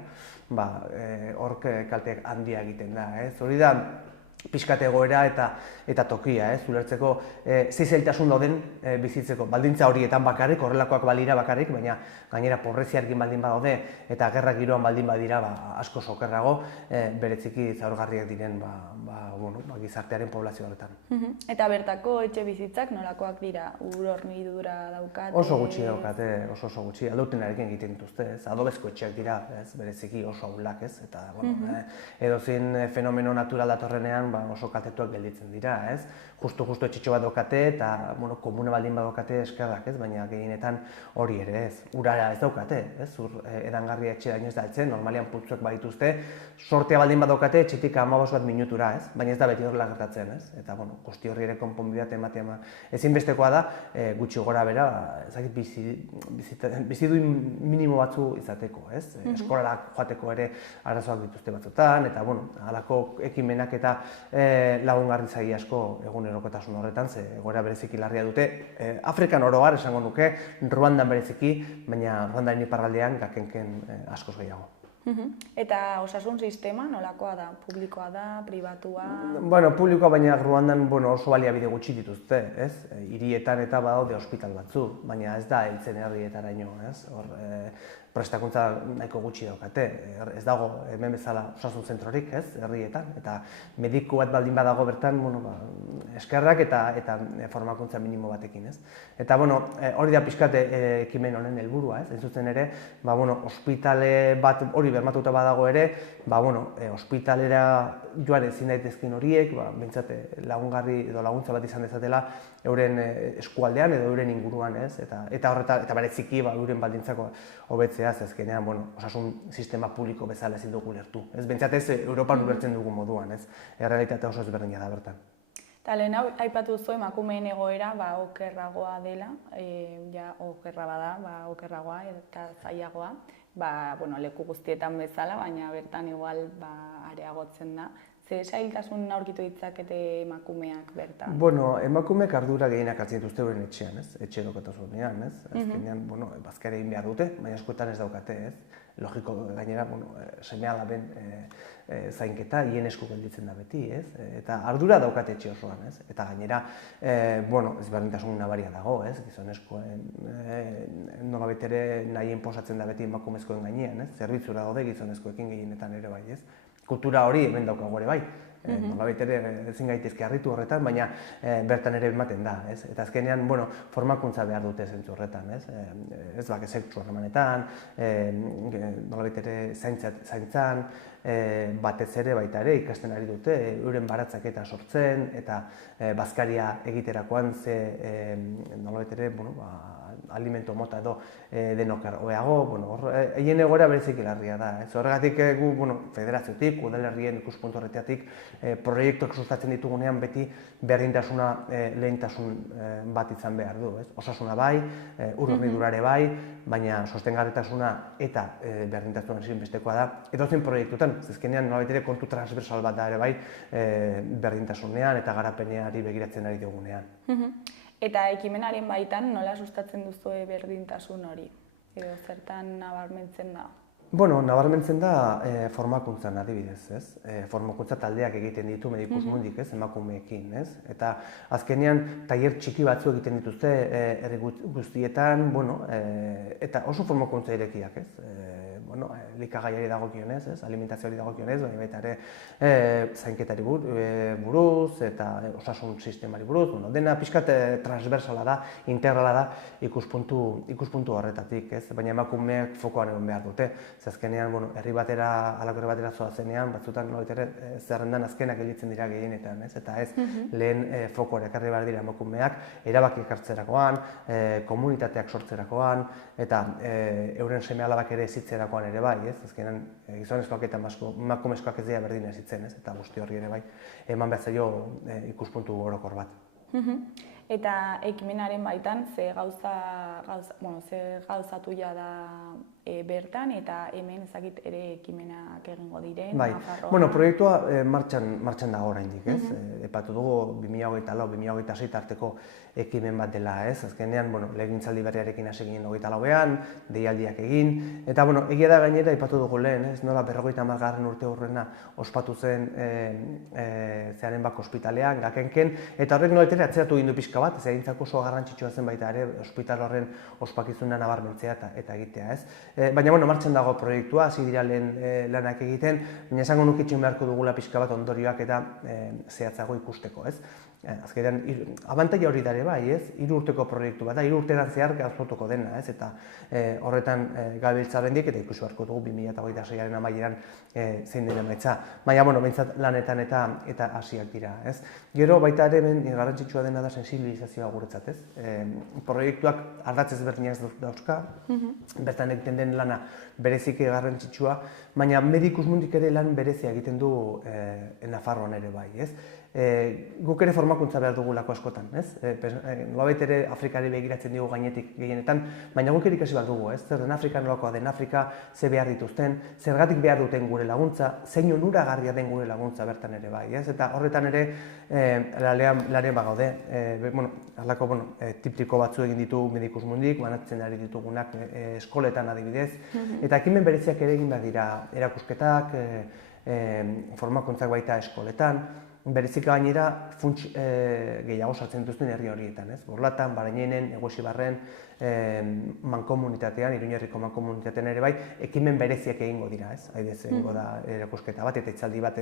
hor kalte handia egiten da, ez? Hori da, pixkat egoera eta tokia, ulertzeko ze zailtasun dauden bizitzeko. Baldintza horietan bakarrik, horrelakoak balira bakarrik, baina gainera pobreziarekin baldin badaude eta gerra giroan baldin badira asko sokerrago, bereziki zaurgarriak diren gizartearen poblazio horretan. Eta bertako etxe bizitzak nolakoak dira? Ur hornidura daukate? Oso gutxi daukate, oso gutxi. Aldautenarekin egiten dituzte, adobezko etxeak dira, bereziki oso ahulak, eta edozein fenomeno natural datorrenean oso kaltetuak gelditzen dira, ez? Justu etxitxo bat daukate eta komune baldin badokate eskerrak, ez? Baina gehienetan hori ere, ez? Urara ez daukate, ez? Ur edangarria etxeraino ez da heltzen, normalean putzuek badituzte, sortea baldin badokate etxetik 15 minutura, ez? Baina ez da beti horrela gertatzen, ez? Eta, kosti horri ere konponbideat ematea ezinbestekoa da, gutxi gora bera, ezakit biziduin minimo batzu izateko, ez? Eskolara joateko ere arazoak dituzte batzutan, eta, halako ekimenak eta lagungarri zaie asko egunerokotasun horretan, ze egoera bereziki larria dute. Afrikan oro har esango nuke, Ruandan bereziki, baina Ruandaren iparraldean gakenken askoz gehiago. Eta osasun sistema nolakoa da? Publikoa da, pribatua? Publikoa, baina Ruandan oso baliabide gutxi dituzte, ez? Hirietan eta badaude ospital batzu, baina ez da heltzen herrietaraino, ez? Hor, prestakuntza nahiko gutxi daukate, ez dago hemen bezala osasun zentrorik, ez, herrietan, eta mediku bat baldin badago bertan, eskerrak eta formakuntza minimo batekin, ez. Eta, hori da pixkat ekimen honen helburua, ez, zuzen ere, ospitale bat hori bermatuta badago ere, ospitalera joan ezin daitezkin horiek, behintzat lagungarri edo laguntza bat izan dezatela euren eskualdean edo euren inguruan, ez, eta bereziki euren baldintzako hobetzea, azkenean, osasun sistema publiko bezala ezin dugu lertu. Ez, behintzat ez Europan ulertzen dugu moduan, ez, errealitatea oso ezberdina da bertan. Eta lehen aipatu zu emakumeen egoera okerragoa dela, okerra bada, okerragoa eta zailagoa, leku guztietan bezala, baina bertan igual areagotzen da. Ze zailtasun aurkitu ditzakete emakumeak bertan? Emakumeak ardura gehienak hartzen dituzte euren etxean, ez? Etxerokotasunean, ez? Azkenean, bazkara egin behar dute, baina askotan ez daukate, ez? Logiko gainera, seme-alaben zainketa hien esku gelditzen da beti, ez? Eta ardura daukate etxe osoan, ez? Eta gainera, ezberdintasun nabaria dago, ez? Gizonezkoen nolabait ere nahien posatzen da beti emakumezkoen gainean, ez? Zerbitzura daude gizonezkoekin gehienetan ere bai, ez? Kultura hori hemen daukagu ere bai, nolabait ere ezin gaitezke harritu horretan, baina bertan ere ematen da, ez? Eta azkenean, bueno, formakuntza behar dute zentzu horretan, ez? Ez bak, sexu harremanetan, nolabait ere zaintzan, batez ere baita ere ikasten ari dute, euren baratzaketa sortzen, eta bazkaria egiterakoan nolabait ere, alimento mota edo denok hobeago, haien egoera bereziki larria da. Horregatik gu federaziotik, udalerrien ikuspuntu horretatik, proiektuak sustatzen ditugunean beti berdintasuna lehentasun bat izan behar du. Osasuna bai, ur hornidurare bai, baina sostengarritasuna eta berdintasuna ezinbestekoa da. Edozein proiektuetan, zezkenean nolabait ere kontu transversal bat da ere bai, berdintasunean eta garapeneari begiratzen ari dugunean. Eta ekimenaren baitan nola sustatzen duzue berdintasun hori? Edo zertan nabarmentzen da? Bueno, nabarmentzen da formakuntzan adibidez, ez? Formakuntza taldeak egiten ditu Medikus Mundik, ez? Emakumeekin, ez? Eta azkenean tailer txiki batzu egiten dituzte herri guztietan, eta oso formakuntza irekiak, ez? Elikagaiari dagokionez, ez? Alimentazioari dagokionez, baina baita ere zainketari buruz eta osasun sistemari buruz, dena pixkat transversala da, integrala da ikuspuntu horretatik, ez? Baina emakumeak fokoan egon behar dute. Azkenean, herri batera, halako herri batera zoazenean, batzutan zerrendan azkenak gelditzen dira gehienetan, ez? Eta ez lehen fokoa ekarri behar dira emakumeak, erabakiak hartzerakoan, komunitateak sortzerakoan, eta euren seme-alabak ere hezitzerakoan ere bai, ez? Azkenean, gizonezkoak eta emakumezkoak ez dira berdin hezitzen, ez? Eta guzti horri ere bai, eman behar zaio ikuspuntu orokor bat. Eta ekimenaren baitan, ze gauzatu da bertan, eta hemen ezakit ere ekimenak egingo diren, Nafarroan? Bai, proiektua martxan dago oraindik, ez? Epatu dugu 2024-2026 arteko ekimen bat dela, ez? Azkenean, legegintzaldi berriarekin hasi ginen 24ean, deialdiak egin, eta, egia da gainera, epatu dugu lehen, ez? Nola 50. urte hurrena ospatu zen zearen bak ospitalean, gakenken, eta horrek nolaitera atzeratu gindu pixka bat, ez egintzako oso garrantzitsua zen baita ere, ospital horren ospakizuna nabarmentzea eta egitea, ez? Baina, martxan dago proiektua, hasi dira lehen lanak egiten, baina esango nukitxin beharko dugula pixka bat ondorioak eta zehatzago ikusteko, ez? Azkenean, abantaila hori dare bai, ez? 3 urteko proiektu bat da, 3 urtean zehar gauzotuko dena, ez? Eta horretan gabiltza oraindik eta ikusi beharko dugu 2026aren amaieran zein den emaitza. Baina, behintzat lanetan eta hasiak dira, ez? Gero baita ere garrantzitsua dena da sensibilizazioa guretzat, ez? Proiektuak ardatz ezberdinak dauzka, bertan egiten den lana bereziki garrantzitsua, baina Medikus Mundik ere lan berezia egiten du Nafarroan ere bai, ez? Guk ere formakuntza behar dugulako askotan, ez? Nolabait ere Afrikari begiratzen digu gainetik gehienetan, baina guk ere ikasi behar dugu, ez? Zer den Afrika, nolakoa den Afrika, ze behar dituzten, zergatik behar duten gure laguntza, zein onuragarria den gure laguntza bertan ere bai, ez? Eta horretan ere lanean bagaude, halako tiptiko batzu egin ditu Medikus Mundik, banatzen ari ditugunak eskoletan adibidez, eta ekimen bereziak ere egin behar dira erakusketak, formakuntzak baita eskoletan, berezika gainera funts gehiago sartzen dituzten herri horietan, ez? Borlatan, Barainenen, Eguesibarren, mankomunitatean, Iruñerriko mankomunitatean ere bai, ekimen bereziak egingo dira, ez? Adibidez, egingo da erakusketa bat eta hitzaldi bat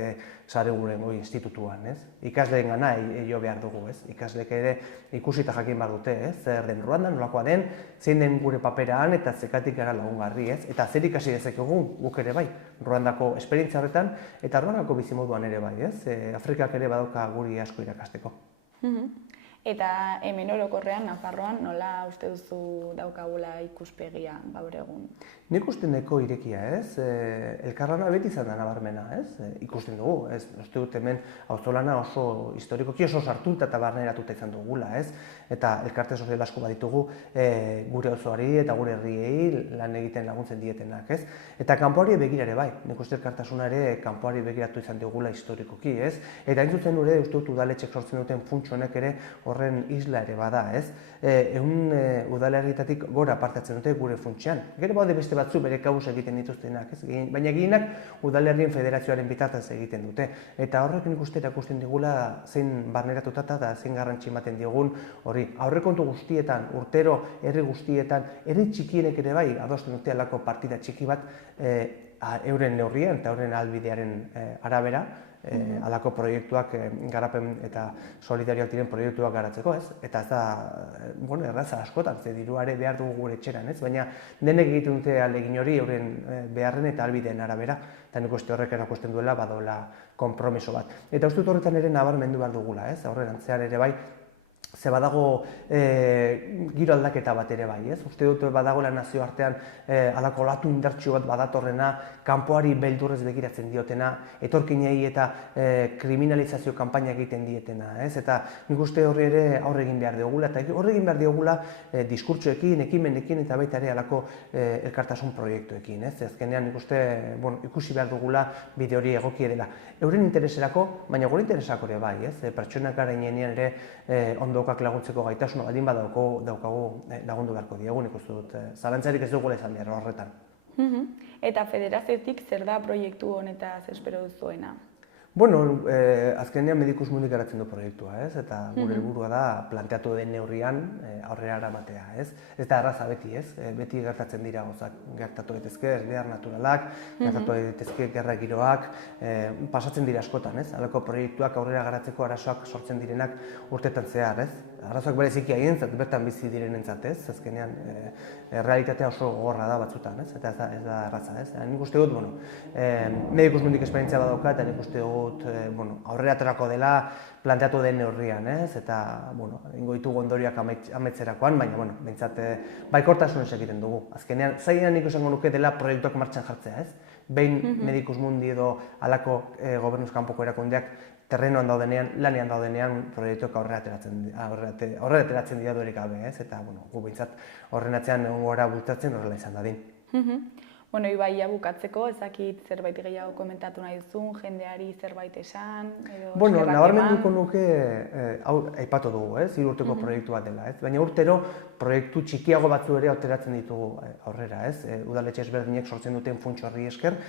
Saregurengo institutuan, ez? Ikasleen gana jo behar dugu, ez? Ikasleek ere ikusita jakin behar dute, ez? Zer den Ruandan, nolakoa den, zein den gure paperaan eta zekatik gara lagungarri, ez? Eta zer ikasi dezakegu guk ere bai, Ruandako esperientzia horretan eta Ruandako bizimoduan ere bai, ez? Afrikak ere badauka guri asko irakasteko. Eta hemen orokorrean, Nafarroan, nola uste duzu daukagula ikuspegia gaur egun? Nik uste neko irekia, ez? Elkarlana beti izan da nabarmena, ez? Ikusten dugu, ez? Uste dut hemen auzolana oso historikoki oso sartuta eta barneratuta izan dugula, ez? Eta elkarte sozial asko baditugu gure auzoari eta gure herriei lan egiten laguntzen dietenak, ez? Eta kanpoari begirare bai, nik uste elkartasuna ere kanpoari begiratu izan dugula historikoki, ez? Eta hain zuzen ere uste dut udaletxek sortzen duten funts honek ere horren isla ere bada, ez? Udalerrietatik gora partatzen dute gure funtsean. Gero baude beste batzu bere kabuz egiten dituztenak, ez? Baina gehienak udalerrien federazioaren bitartez egiten dute. Eta horrek nik uste erakusten digula zein barneratuta eta zein garrantzi ematen diogun hori. Aurrekontu guztietan, urtero, herri guztietan, herri txikienek ere bai, adosten dute halako partida txiki bat euren neurrian eta euren ahalbidearen arabera, halako proiektuak garapen eta solidarioak diren proiektuak garatzeko, ez? Eta ez da, erraza askotan, ze diruare behar dugu gure etxeran, ez? Baina denek egiten dute ahalegin hori euren beharren eta ahalbideen arabera, eta nik uste horrek erakusten duela badola konpromiso bat. Eta uste dut horretan ere nabarmendu behar dugula, ez? Aurrerantzean ere bai, ze badago giro aldaketa bat ere bai, ez? Uste dut badagoela nazioartean halako olatu indartsu bat badatorrena, kanpoari beldurrez begiratzen diotena, etorkinei eta kriminalizazio kanpaina egiten dietena, ez? Eta nik uste horri ere aurre egin behar diogula, eta horre egin behar diogula diskurtsoekin, ekimenekin eta baita ere halako elkartasun proiektuekin, ez? Azkenean nik uste ikusi behar dugula bide hori egokia dela. Euren intereserako, baina gure interesako ere bai, ez? Pertsonak gara inenean ere ondokak laguntzeko gaitasuna baldin badaukagu lagundu beharko diegu, nik uste dut. Zalantzarik ez dugula izan behar horretan. Eta federaziotik zer da proiektu honetaz espero duzuena? Bueno, azkenean Medicus Mundi garatzen du proiektua, ez? Eta gure helburua da planteatu den neurrian aurrera eramatea, ez? Ez da erraza beti, ez? Beti gertatzen dira gauzak, gertatu daitezke behar naturalak, gertatu daitezke gerra giroak, pasatzen dira askotan, ez? Halako proiektuak aurrera garatzeko arazoak sortzen direnak urtetan zehar, ez? Arazoak bereziki haientzat, bertan bizi direnentzat, ez? Azkenean realitatea oso gogorra da batzutan, ez? Eta ez da erraza, ez? Nik uste dut, Medicus Mundik esperientzia badauka, eta nik uste dut aurrera aterako dela planteatu den neurrian, ez? Eta, ingo ditugu ondorioak ametzerakoan, baina, behintzat, baikortasunez egiten dugu. Azkenean, zailean nik esango nuke dela proiektuak martxan jartzea, ez? Behin Medicus Mundi edo halako gobernuz kanpoko erakundeak terrenoan daudenean, lanean daudenean, proiektuak aurrera ateratzen dira duerik gabe, ez? Eta, gu behintzat horren atzean egongo gara bultatzen horrela izan dadin. Ibaia bukatzeko, ezakit zerbait gehiago komentatu nahi duzun, jendeari zerbait esan, edo... Nabarmenduko nuke, hau aipatu dugu, ez? 3 urteko proiektu bat dela, ez? Baina urtero proiektu txikiago batzu ere ateratzen ditugu aurrera, ez? Udaletxe ezberdinek sortzen duten funts horri esker,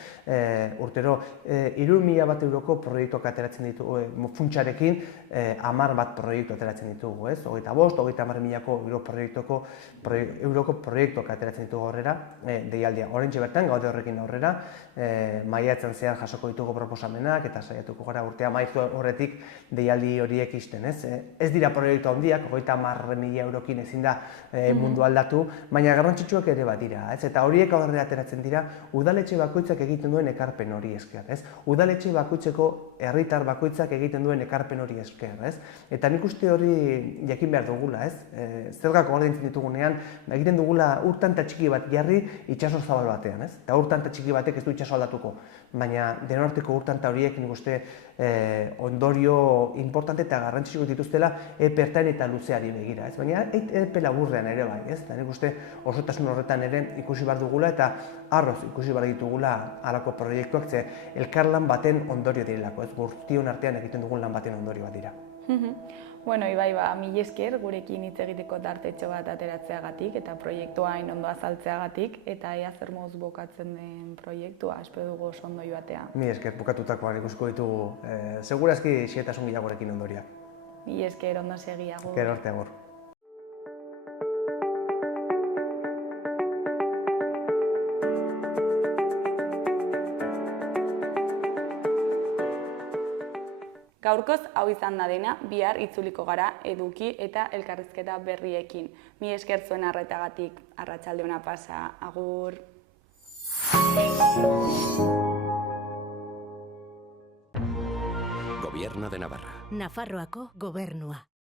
urtero 3.000 bat euroko proiektuak ateratzen ditugu, funtsarekin 10 bat proiektu ateratzen ditugu, ez? 25, 30.000ko euroko proiektuak ateratzen ditugu aurrera, deialdia. Oraintxe bertan, gaude horrekin aurrera, maiatzen zehar jasoko ditugu proposamenak, eta saiatuko gara urtea maizu horretik deialdi horiek isten, ez? Ez dira proiektu handiak, 30.000 eurokin ezin da mundu aldatu, baina garrantzitsuak ere bat dira, ez? Eta horiek aurrera ateratzen dira udaletxe bakoitzak egiten duen ekarpen hori esker, ez? Udaletxe bakoitzeko herritar bakoitzak egiten duen ekarpen hori esker, ez? Eta nik uste hori jakin behar dugula, ez? Zergak ordaintzen ditugunean, egiten dugula urtanta txiki bat jarri itsaso zabal batean, ez? Eta urtanta txiki batek ez du itsaso aldatuko, baina denorteko urtanta horiek nik uste ondorio importante eta garrantzitsuak dituztela epe ertain eta luzeari begira, ez? Baina epe laburrean ere bai, ez? Eta nik uste osotasun horretan ere ikusi behar dugula eta arroz ikusi behar ditugula halako proiektuak, ze elkarlan baten ondorio direlako, ez? Guztion artean egiten dugun lan baten ondorio bat dira. Ibai, mila esker gurekin hitz egiteko tartetxo bat ateratzeagatik eta proiektua hain ondo azaltzeagatik, eta ea zer moduz bukatzen den proiektua, espero dugu oso ondo joatea. Mila esker, bukatutakoan ikusko ditugu, segurazki xehetasun gehiagorekin ondoriak. Mila esker, ondo segi, agur. Gero arte, agur. Gaurkoz hau izan da dena, bihar itzuliko gara eduki eta elkarrizketa berriekin. Mila esker zuen arretagatik, arratsalde ona pasa, agur. Gobierno de Navarra. Nafarroako gobernua.